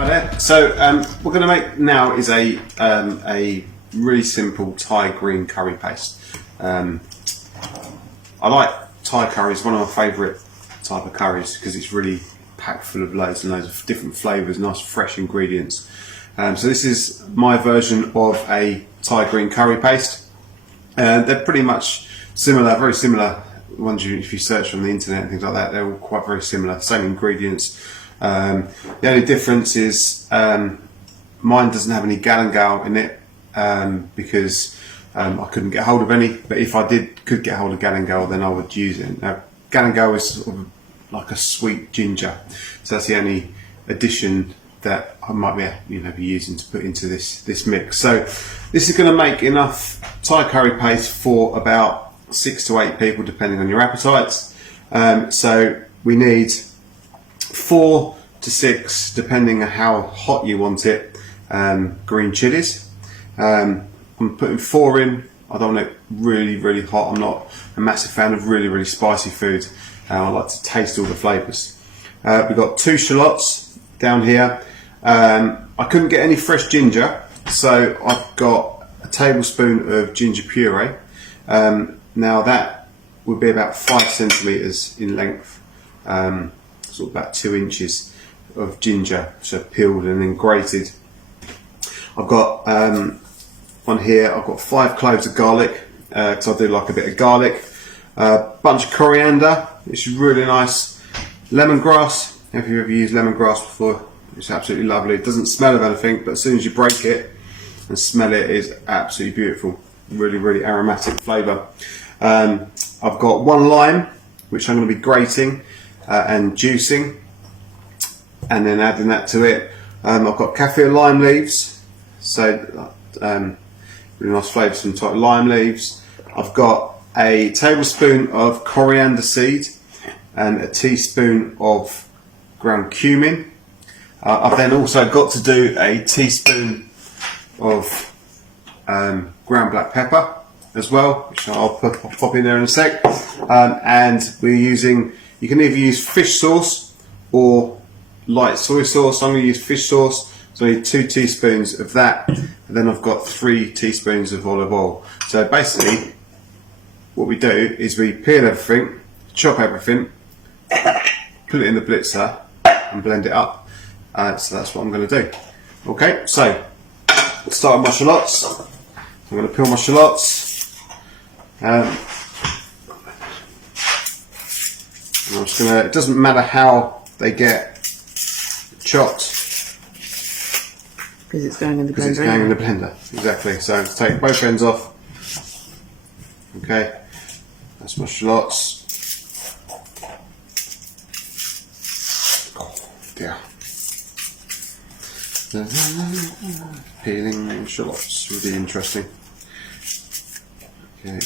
Hi there. So we're going to make now is a really simple Thai green curry paste. I like Thai curries, one of my favourite type of curries because it's really packed full of loads and loads of different flavours, nice fresh ingredients. So this is my version of a Thai green curry paste. They're pretty much similar, very similar ones if you search on the internet and things like that. They're all quite very similar, same ingredients. The only difference is mine doesn't have any galangal in it because I couldn't get hold of any, but if I could get hold of galangal, then I would use it. Now, galangal is sort of like a sweet ginger, so that's the only addition that I might be using to put into this mix. So this is going to make enough Thai curry paste for about 6 to 8 people depending on your appetites. So we need 4 to 6, depending on how hot you want it, green chilies. I'm putting 4 in. I don't want it really hot. I'm not a massive fan of really spicy food. I like to taste all the flavours. We've got 2 shallots down here. I couldn't get any fresh ginger, so I've got a tablespoon of ginger puree. Now that would be about 5 centimetres in length, sort of about 2 inches of ginger, so peeled and then grated. I've got on here, I've got 5 cloves of garlic, because I do like a bit of garlic. Bunch of coriander, which is really nice. Lemongrass, if you've ever used lemongrass before, it's absolutely lovely. It doesn't smell of anything, but as soon as you break it and smell it, it's absolutely beautiful. Really aromatic flavour. I've got 1 lime, which I'm going to be grating and juicing, and then adding that to it. I've got kaffir lime leaves, so really nice flavours from Thai lime leaves. I've got a tablespoon of coriander seed and a teaspoon of ground cumin. I've then also got to do a teaspoon of ground black pepper as well, which I'll pop in there in a sec. And we're using, you can either use fish sauce or light soy sauce. I'm going to use fish sauce, so I need 2 teaspoons of that, and then I've got 3 teaspoons of olive oil. So basically what we do is we peel everything, chop everything, put it in the blitzer and blend it up. So that's what I'm going to do. Okay, so let's start with my shallots. I'm going to peel my shallots. I'm just going to, it doesn't matter how they get chopped, because it's going in the blender. Because it's going in the blender, exactly. So take both ends off. Okay, that's my shallots. Oh dear. Peeling shallots would be interesting. Okay.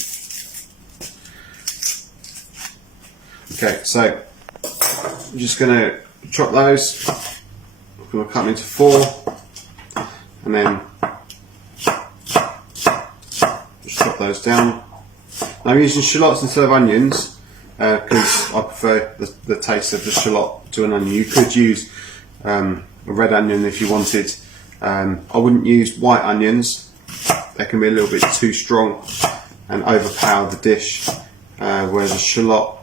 Okay, so I'm just going to chop those. I'm going to cut them into 4, and then just chop those down. Now I'm using shallots instead of onions because I prefer the taste of the shallot to an onion. You could use a red onion if you wanted. I wouldn't use white onions. They can be a little bit too strong and overpower the dish, whereas a shallot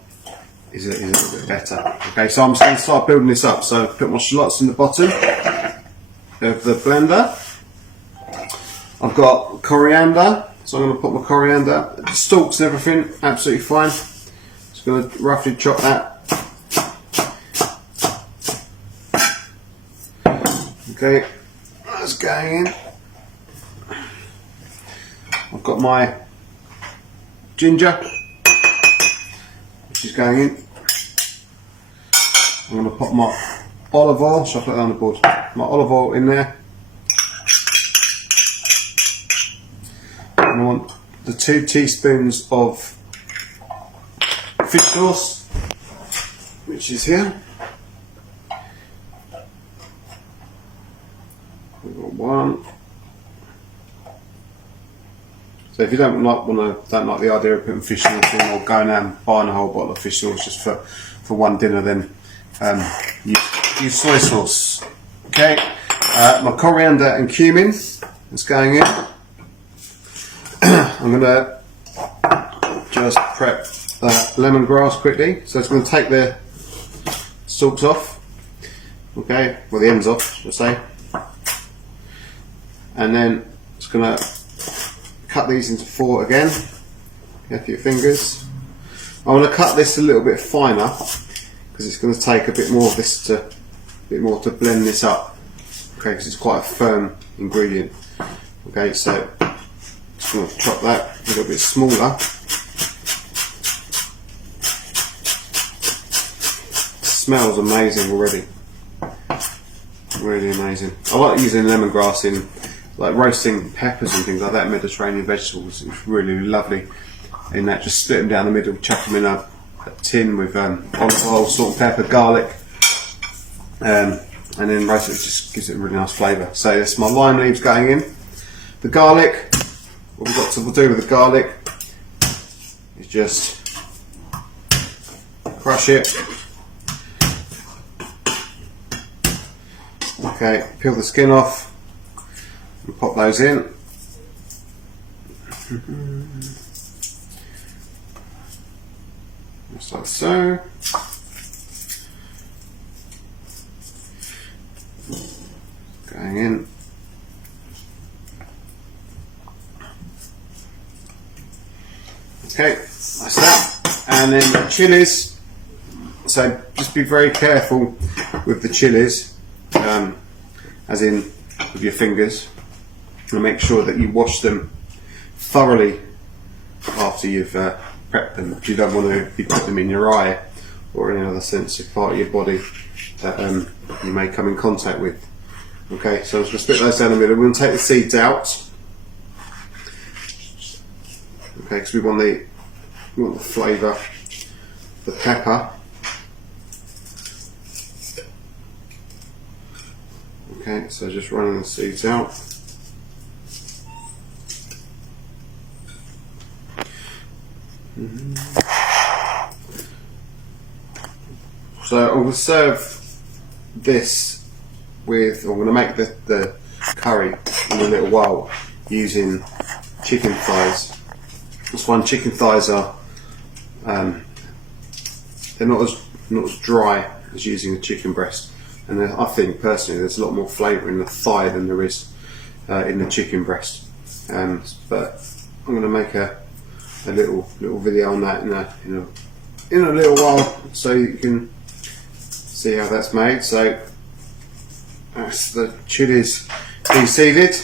is a little bit better. Okay, so I'm just going to start building this up. So I've put my shallots in the bottom of the blender. I've got coriander, so I'm going to put my coriander, the stalks and everything, absolutely fine. Just going to roughly chop that. Okay, that's going in. I've got my ginger, which is going in. I'm going to put my olive oil, so I'll put that on the board. My olive oil in there. And I want the 2 teaspoons of fish sauce, which is here. We've got 1. So if you don't like the idea of putting fish sauce in, or going out and buying a whole bottle of fish sauce just for one dinner, then use soy sauce. Okay, My coriander and cumin is going in. I'm going to just prep lemongrass quickly. So it's going to take the stalks off. Okay, well the ends off, should I say. And then it's going to cut these into 4 again. Careful your fingers. I want to cut this a little bit finer because it's going to take a bit more of this to blend this up. Okay, because it's quite a firm ingredient. Okay, so just going to chop that a little bit smaller. It smells amazing already. Really amazing. I like using lemongrass in like roasting peppers and things like that, Mediterranean vegetables. It's really lovely. In that, just split them down the middle, chuck them in a tin with olive oil, salt and pepper, garlic, and then roast it. Just gives it a really nice flavour. So that's my lime leaves going in. The garlic, what we've got to do with the garlic is just crush it. Okay, peel the skin off and pop those in. Just like so. Going in. Okay, that's that. And then the chilies. So just be very careful with the chilies, as in with your fingers, and make sure that you wash them thoroughly after you've prepped them. You don't want to be putting them in your eye or any other sensitive part of your body that you may come in contact with. Okay, so I'm just going to split those down the middle. We're going to take the seeds out. Okay, because we want the flavour, the pepper. Okay, so just running the seeds out. So I'm going to serve this with, I'm going to make the curry in a little while using chicken thighs. This one, chicken thighs are they're not as dry as using a chicken breast, and I think personally there's a lot more flavour in the thigh than there is in the chicken breast. But I'm going to make a little video on that in a little while, so you can see how that's made. So that's the chilies de-seeded,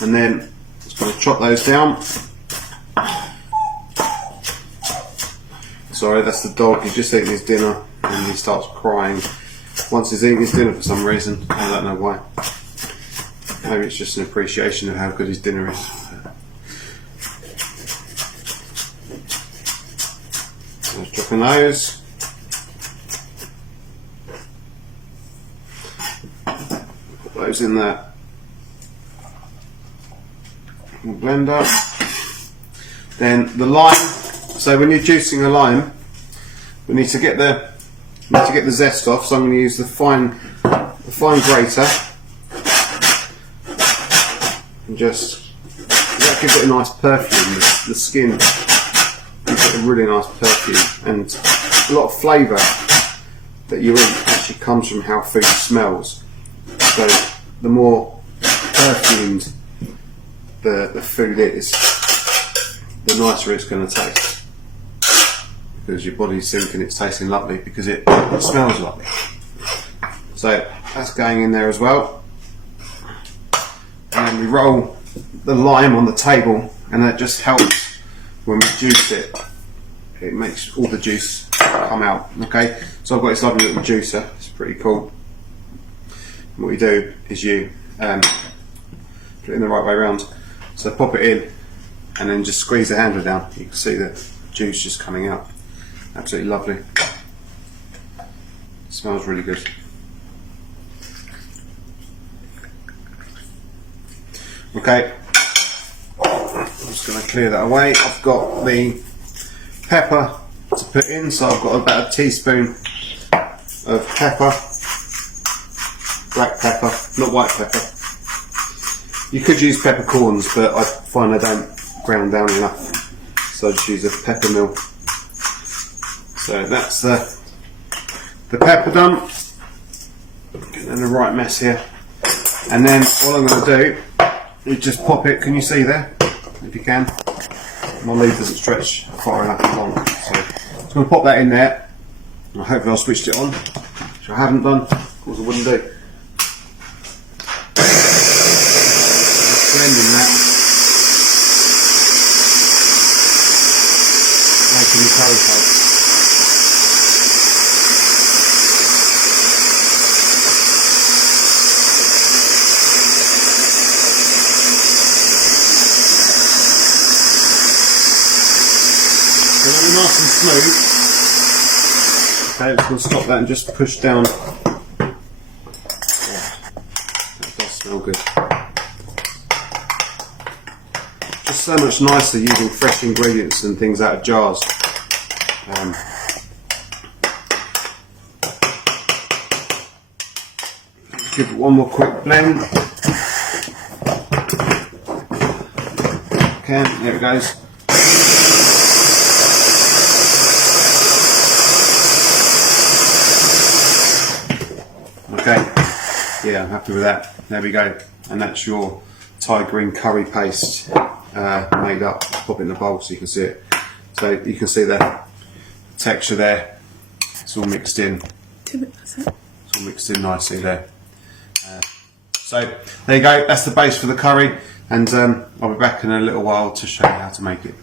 and then just going to chop those down. Sorry, that's the dog. He's just eating his dinner and he starts crying once he's eating his dinner for some reason. I don't know why. Maybe it's just an appreciation of how good his dinner is. So just chopping those. Put those in the blender. Then the lime. So when you're juicing a lime, we need to get the zest off. So I'm going to use the fine grater, and just that gives it a nice perfume. The skin gives it a really nice perfume, and a lot of flavour that you eat actually comes from how food smells. So the more perfumed the food is, the nicer it's going to taste. Because your body's thinking it's tasting lovely because it smells lovely. So that's going in there as well. And we roll the lime on the table, and that just helps when we juice it. It makes all the juice come out. Okay, so I've got this lovely little juicer. It's pretty cool. And what you do is you put it in the right way around. So pop it in, and then just squeeze the handle down. You can see the juice just coming out. Absolutely lovely. It smells really good. Okay, I'm just going to clear that away. I've got the pepper to put in, so I've got about a teaspoon of pepper. black pepper, not white pepper. You could use peppercorns, but I find they don't ground down enough, so I just use a pepper mill. So that's the pepper done. Getting in the right mess here. And then all I'm going to do is just pop it. Can you see there? If you can. My lead doesn't stretch far enough along, so I'm just going to pop that in there. And hopefully I'll switched it on, which I haven't done. Of course I wouldn't do. Blending that, making the curry paste. So when they're nice and smooth, okay, we'll stop that and just push down. Oh, that does smell good. Just so much nicer using fresh ingredients and things out of jars. Give it one more quick blend. Okay, there it goes. Okay, yeah, I'm happy with that. There we go, and that's your Thai green curry paste made up. Pop it in the bowl so you can see it. So you can see the texture there. It's all mixed in. It's all mixed in nicely there. So there you go. That's the base for the curry, and I'll be back in a little while to show you how to make it.